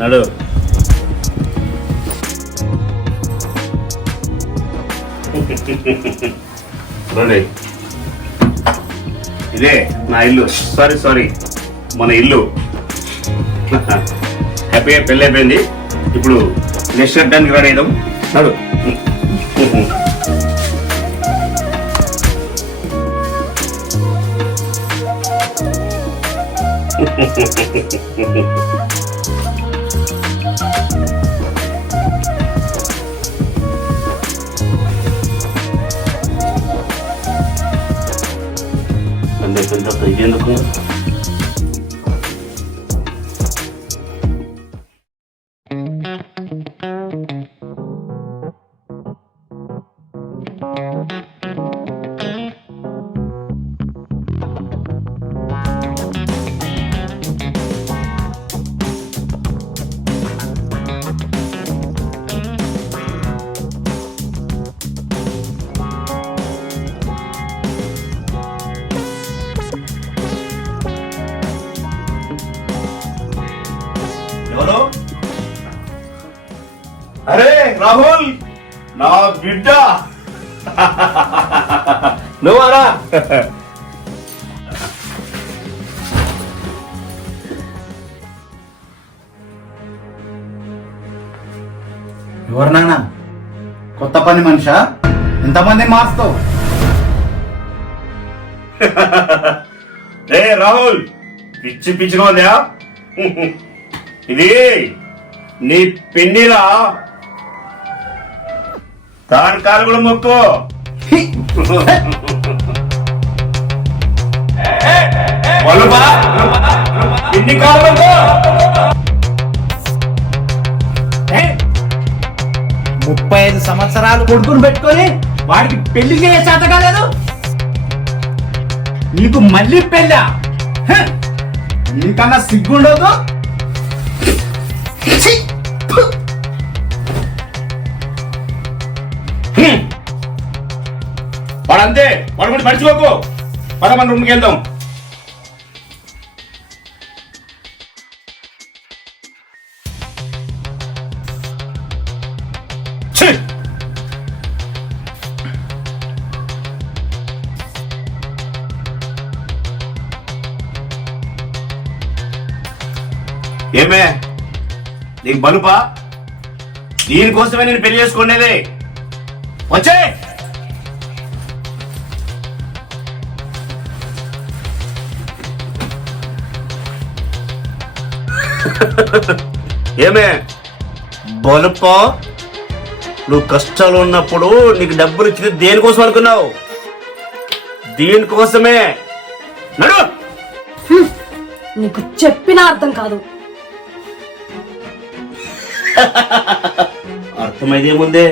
నడు. ఇదే నా ఇల్లు. సారీ మన ఇల్లు. హ్యాపీగా పెళ్ళి అయిపోయింది. ఇప్పుడు నెక్స్ట్ కట్టడానికి రెడీ అయిదాం. నడు. ఇదేందుకు? అరే రాహుల్, నా బిడ్డ నువ్వారా? ఎవరు నాన్న? కొత్త పని మనిషా? ఎంతమంది మార్చుతావు? రే రాహుల్, పిచ్చిగా ఉందా? ఇది నీ పిన్నిలా, దాని కాలు కూడా మొక్కు. పిన్ని కాలు మొక్కు. 35 సంవత్సరాలు కొడుకుని పెట్టుకొని వాడికి పెళ్లి చేసే చేత కాలేదు. నీకు మళ్ళీ పెళ్ళా? నీకన్నా సిగ్గుండదు. వాడంతే, వాడు కూడా మర్చిపోకు. పద మన రూమ్కి వెళ్దాం. ఏమే నీకు బలుపా? దీనికోసమే నేను పెళ్లి చేసుకునేది. వచ్చే ఏమే బలుపా? నువ్వు కష్టాలు ఉన్నప్పుడు నీకు డబ్బులు ఇచ్చింది దేనికోసం అనుకున్నావు? దీనికోసమే. నడు. నీకు చెప్పిన అర్థం కాదు. అర్థమైదేముందే,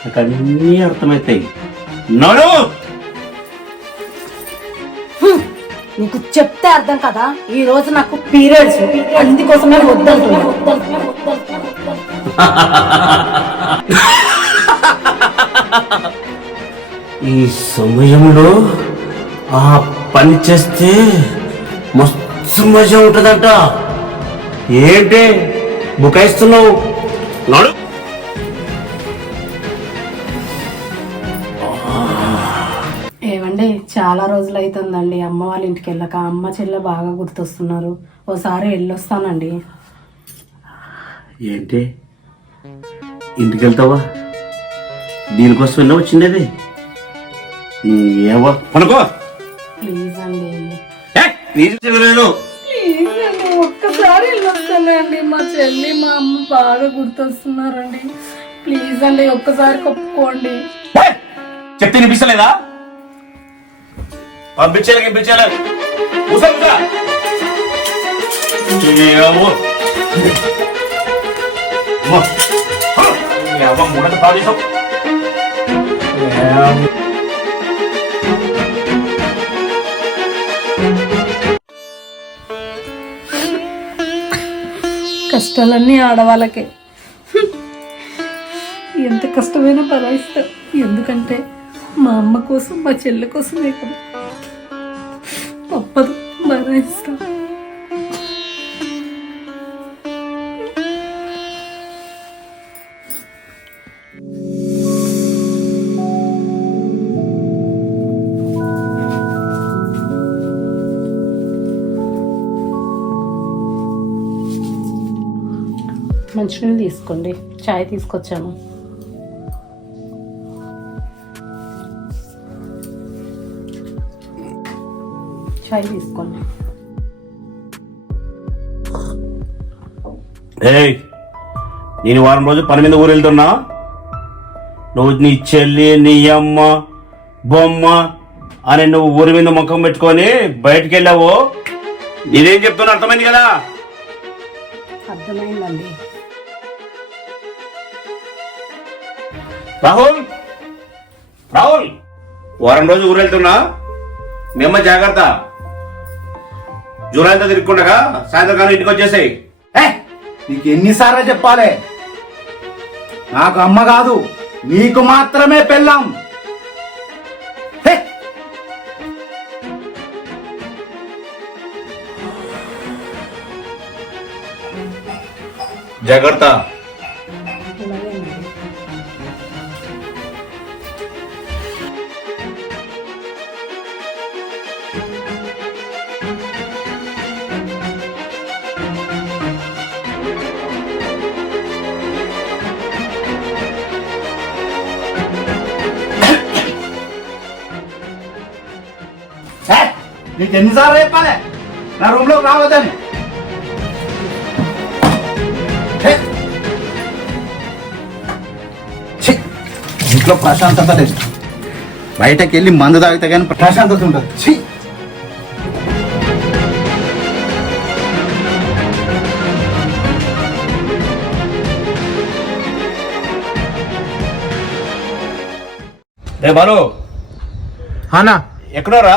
నాకు అన్నీ అర్థమవుతాయి. నడు. నీకు చెప్తే అర్థం కదా. ఈ రోజు నాకు పీరియడ్స్, అందుకోసమే వద్దంటున్నా. ఈ సమయంలో ఆ పని చేస్తే మస్తు మజా ఉంటుందంట. ఏంటి బుకాయిస్తున్నావు? నడు. ఏమండి, చాలా రోజులు అవుతుందండి అమ్మ వాళ్ళ ఇంటికి వెళ్ళక. అమ్మ చెల్లె బాగా గుర్తొస్తున్నారు. ఓసారి వెళ్ళొస్తానండి. ఏంటి ఇంటికి వెళ్తావా? దీనికోసం ఎన్నో వచ్చిండేది. ఏవో పనుకో. ప్లీజ్ అండి, నేను ప్లీజ్ అండి, ఒక్కసారి వెళ్ళొస్తానండి. మా చెల్లి మా అమ్మ బాగా గుర్తొస్తున్నారండి. ప్లీజ్ అండి, ఒక్కసారి ఒప్పుకోండి. చెప్తే వినిపిస్తలేదా? పంపించాలి. మూడంత బాగా చేసావు. కష్టాలన్నీ ఆడవాళ్ళకే. ఎంత కష్టమైనా భరాయిస్తా. ఎందుకంటే మా అమ్మ కోసం, మా చెల్లి కోసమే కదా. తప్పదు, భరాయి. ఇష్టం. మంచినీళ్ళు తీసుకోండి, చాయ్ తీసుకొచ్చాను. చాయ్ తీసుకోండి. ఏయ్, నేను వారం రోజు పని మీద ఊరు వెళ్తున్నా. నువ్వు నీ చెల్లి, నీ అమ్మ, బొమ్మ అని నువ్వు ఊరి మీద ముఖం పెట్టుకొని బయటికి వెళ్ళావు. నేనేం చెప్తున్నా అర్థమైంది కదా? అర్థమైందండి. రాహుల్, రాహుల్, వారం రోజు ఊరు వెళ్తున్నా. మీ అమ్మ జాగ్రత్త. జూలై అంతా తిరుగుకుండగా సాయంత్రం కానీ ఇంటికి వచ్చేసాయి. నీకు ఎన్నిసార్లు చెప్పాలి? నాకు అమ్మ కాదు, నీకు మాత్రమే పెళ్ళాం. జాగ్రత్త. నీకు ఎన్నిసార్లు చెప్పాలి నా రూమ్ లోకి రావద్దని? ఇంట్లో ప్రశాంతత లేదు, బయటకు వెళ్ళి మందు తాగితే కానీ ప్రశాంతత ఉంటుంది. రే బాలు, అన్నా ఎక్కడోరా?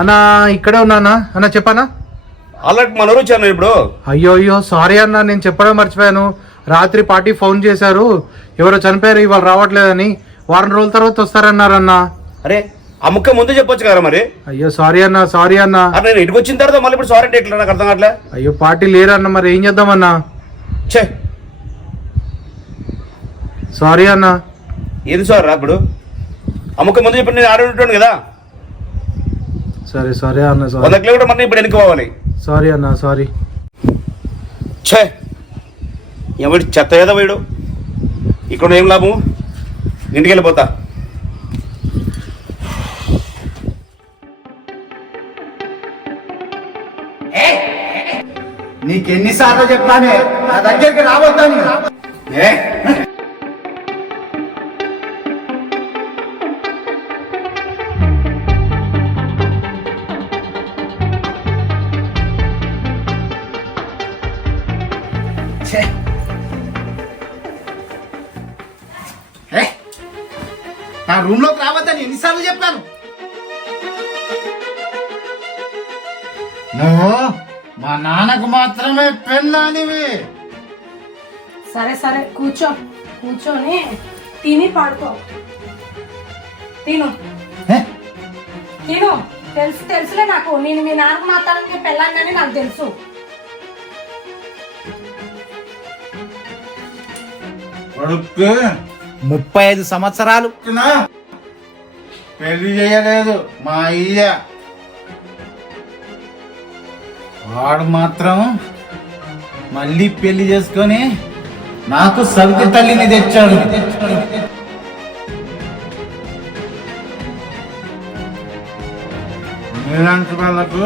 అన్నా ఇక్కడే ఉన్నానా అన్న, చెప్పానా? ఆల్రెడీ మన ఊరు వచ్చాను ఇప్పుడు. అయ్యో అయ్యో సారీ అన్న, నేను చెప్పడం మర్చిపోయాను. రాత్రి పార్టీ ఫోన్ చేశారు, ఎవరో చనిపోయారు, ఇవాళ రావట్లేదని. వారం రోజుల తర్వాత వస్తారన్నారన్నా. అరే, ఆ ముక్క ముందు చెప్పొచ్చు కదా మరి. అయ్యో సారీ అన్న, సారీ అన్న. నేను ఇంటికి వచ్చిన తర్వాత మళ్ళీ ఇప్పుడు సారీ అంటే ఎట్లా? నాకు అర్థం కావట్లే. అయ్యో పార్టీ లేరన్న, మరి ఏం చేద్దామన్నా? ఛే, సారీ అన్న. ఏది సార్ రా ఇప్పుడు? ఆ ముక్క ముందు చెప్పి నేను ఆడుంటాను కదా. సరే సరే అన్న, 100 కిలోమీటర్ మరి ఇప్పుడు వెనక్కి పోవాలి. సారీ అన్న, సారీ. ఛే, ఎవడి చెత్త ఏదో వీడు. ఇక్కడ ఏం లాభం? ఇంటికి వెళ్ళిపోతా. నీకెన్నిసార్లు చెప్పానే నా దగ్గరికి రావద్దని? నా రూమ్ లోకి రావద్దని ఎన్నిసార్లు చెప్పాను? నువ్వు మా నాన్నకు మాత్రమే పెళ్ళానివి. సరే సరే కూర్చో, కూర్చొని తిని పడుకో. తిను తిను. తెలుసులే నాకు, నేను మీ నాన్నకు మాత్రానికి పెళ్ళానని నాకు తెలుసు. కొడుకు 35 సంవత్సరాలు పెళ్లి చేయలేదు మా అయ్య. వాడు మాత్రం మళ్ళీ పెళ్లి చేసుకొని నాకు సవితి తల్లిని తెచ్చాడు. మీలాంటి వాళ్ళకు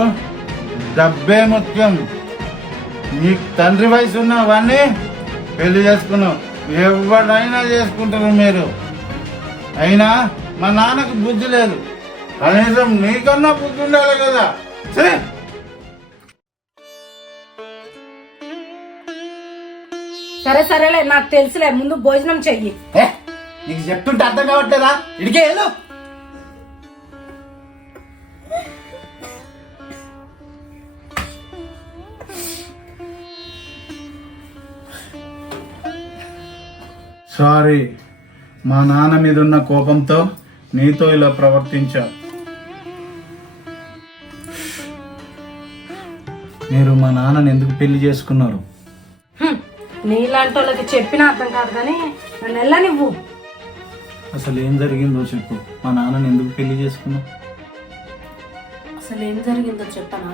డబ్బే ముఖ్యం. నీకు తండ్రి వయసు ఉన్న వాడిని పెళ్లి చేసుకున్నావు, ఎవడైనా చేసుకుంటారు మీరు. అయినా మా నాన్నకు బుద్ధి లేదు, కనీసం నీకన్నా బుద్ధి ఉండాలి కదా. సరే సరే సరేలే, నాకు తెలుసులే. ముందు భోజనం చెయ్యి. నీకు చెప్తుంటే అర్థం కావట్లేదా? ఇడికే వెళ్ళు. సారీ, మా నాన్న మీద ఉన్న కోపంతో నీతో ఇలా ప్రవర్తించా. మీరు మా నాన్నని ఎందుకు పెళ్లి చేసుకున్నారు? నీలాంటి వాళ్ళకి చెప్పినా అర్థం కాదు కానీ నన్ను ఎలా నువ్వు అసలు ఏం జరిగిందో చెప్పు. మా నాన్నని ఎందుకు పెళ్లి చేసుకున్నావు? అసలు ఏం జరిగిందో చెప్పనా?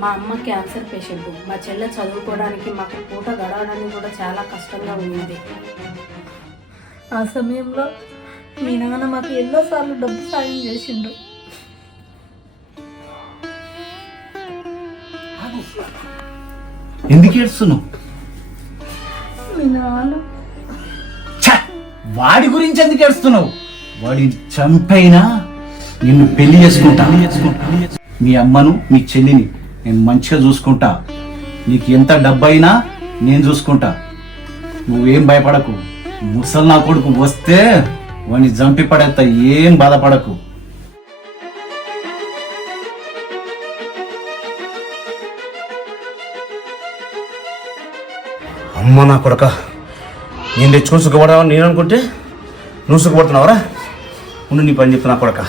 మా అమ్మ క్యాన్సర్ పేషెంట్. మా చెల్లె చదువుకోవడానికి మాకు పూట గడవడానికి కూడా చాలా కష్టంగా ఉంది. ఆ సమయంలో మీ నాన్న మాకు ఎన్నోసార్లు డబ్బు సాయం చేసిండు. ఎందుకు ఏడుస్తున్నావు? మీ నాన్న వాడి గురించి ఎందుకు ఏడుస్తున్నావు? వాడిని చంపైనా నిన్ను పెళ్లి చేసుకుంటా. మీ అమ్మను మీ చెల్లిని నేను మంచిగా చూసుకుంటా. నీకు ఎంత డబ్బైనా నేను చూసుకుంటా. నువ్వేం భయపడకు. ముసలి నా కొడుకు వస్తే వాడిని చంపి పడేస్తా. ఏం బాధపడకు. అమ్మ నా కొడక, నేను తెచ్చుకొని సుఖపడతావని నేను అనుకుంటే నువ్వు సుఖపడుతున్నావరా? ఉండు నీ పని చెప్తున్నా కొడక.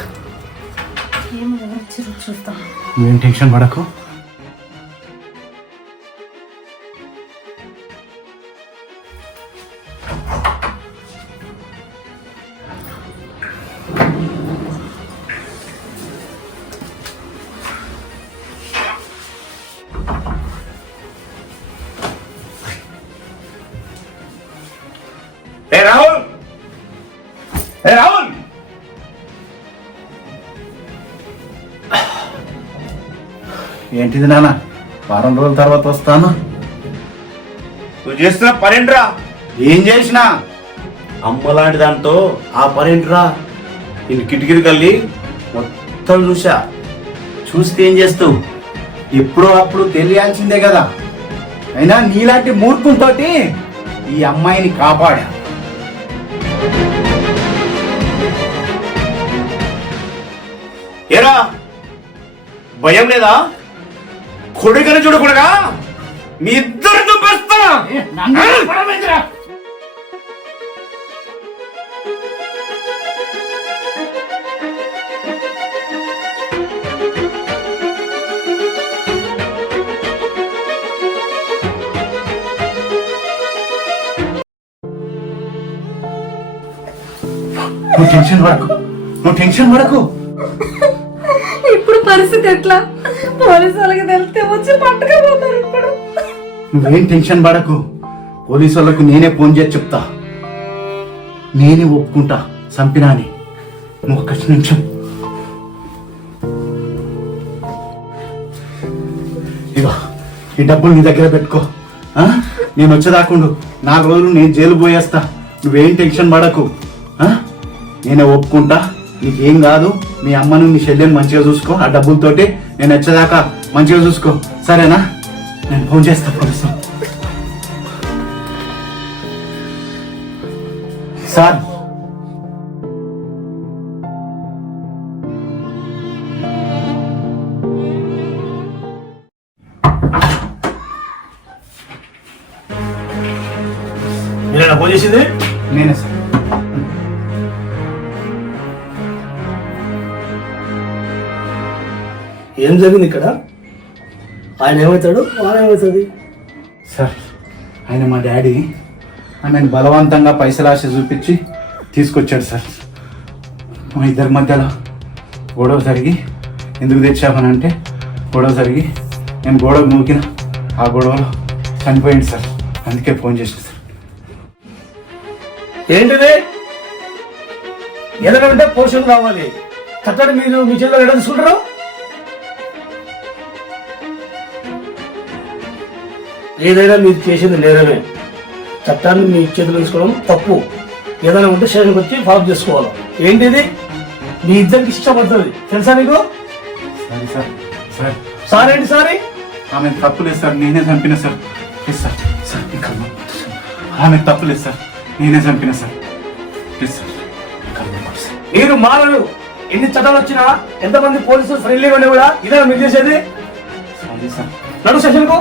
చూస్తాం. నువ్వేం టెన్షన్ పడకు. ఏ రాహుల్, ఏ రాహుల్, ఏంటిది నాన్న? వారం రోజుల తర్వాత వస్తాను. నువ్వు చేస్తున్న పనేంట్రా? ఏం చేసినా? అమ్మ లాంటి దాంతో ఆ పనేంట్రా? నేను కిటికీలు కల్లి మొత్తం చూసా. చూస్తే ఏం చేస్తావు? ఎప్పుడో అప్పుడు తెలియాల్సిందే కదా. అయినా నీలాంటి మూర్ఖంతోటి ఈ అమ్మాయిని కాపాడా. ఏరా భయం లేదా? కొడుకని చూడకూడగా మీ ఇద్దరు చంపేస్తా. నువ్వు టెన్షన్ పడకు. నువ్వు టెన్షన్ పడకు. ఇప్పుడు పరిస్థితి ఎట్లా? పోలీసు వాళ్ళకి తెలిస్తే వచ్చి పట్టుకపోతారు. ఇప్పుడు నువ్వేం టెన్షన్ పడకు. పోలీసు వాళ్ళకు నేనే ఫోన్ చేసి చెప్తా. నేనే ఒప్పుకుంటా చంపినా అని. నువ్వు ఒక్క నిమిషం. ఇగో ఈ డబ్బులు నీ దగ్గర పెట్టుకో. నేను వచ్చేదాకుండు. 4 రోజులు నేను జైలు పోయేస్తా. నువ్వేం టెన్షన్ పడకు. నేనే ఒప్పుకుంటా. నీకేం కాదు. మీ అమ్మను మీ చెల్లెని మంచిగా చూసుకో. ఆ డబ్బులతోటి నేను వచ్చేదాకా మంచిగా చూసుకో. సరేనా? నేను ఫోన్ చేస్తా పోలీసు. సార్, నేనేనా ఫోన్ చేసింది? నేనే సార్. ఏం జరిగింది ఇక్కడ? ఆయన ఏమవుతాడు, వాడు ఏమవుతుంది? సార్, ఆయన మా డాడీ. ఆమెను బలవంతంగా పైసలు ఆశ చూపించి తీసుకొచ్చాడు సార్. మా ఇద్దరి మధ్యలో గొడవ జరిగి, ఎందుకు తెచ్చామనంటే గొడవ జరిగి నేను గొడవ నూకిన. ఆ గొడవలో చనిపోయింది సార్. అందుకే ఫోన్ చేసిన సార్. ఏంటిది? ఎదగంటే పోషణ రావాలి. చట్టని మీరు మీ చేతిలో ఎడ తీసుకుంటారు? ఏదైనా మీరు చేసేది నేరమే. చట్టాన్ని మీ చేతిలో తీసుకోవడం తప్పు. ఏదైనా ఉంటే స్టేషన్కి వచ్చి ఫాలో చేసుకోవాలి. ఏంటిది? మీ ఇద్దరికి శిక్ష పడుతుంది, తెలుసా నీకు? Sorry sir. సార్, సార్ ఏంటి సారీ? ఆమె తప్పులేదు సార్. నేనే చంపిన సార్. Please sir. సార్, ఆమె తప్పులేదు సార్. నేనే చంపిన సార్. Please sir. మీరు మారరు. ఎన్ని చట్టాలు వచ్చినా, ఎంతమంది పోలీసులు ఫ్రెండ్లీగా ఉండే కూడా ఇదే మీరు చేసేది. Sorry sir. నడు స్టేషన్కు.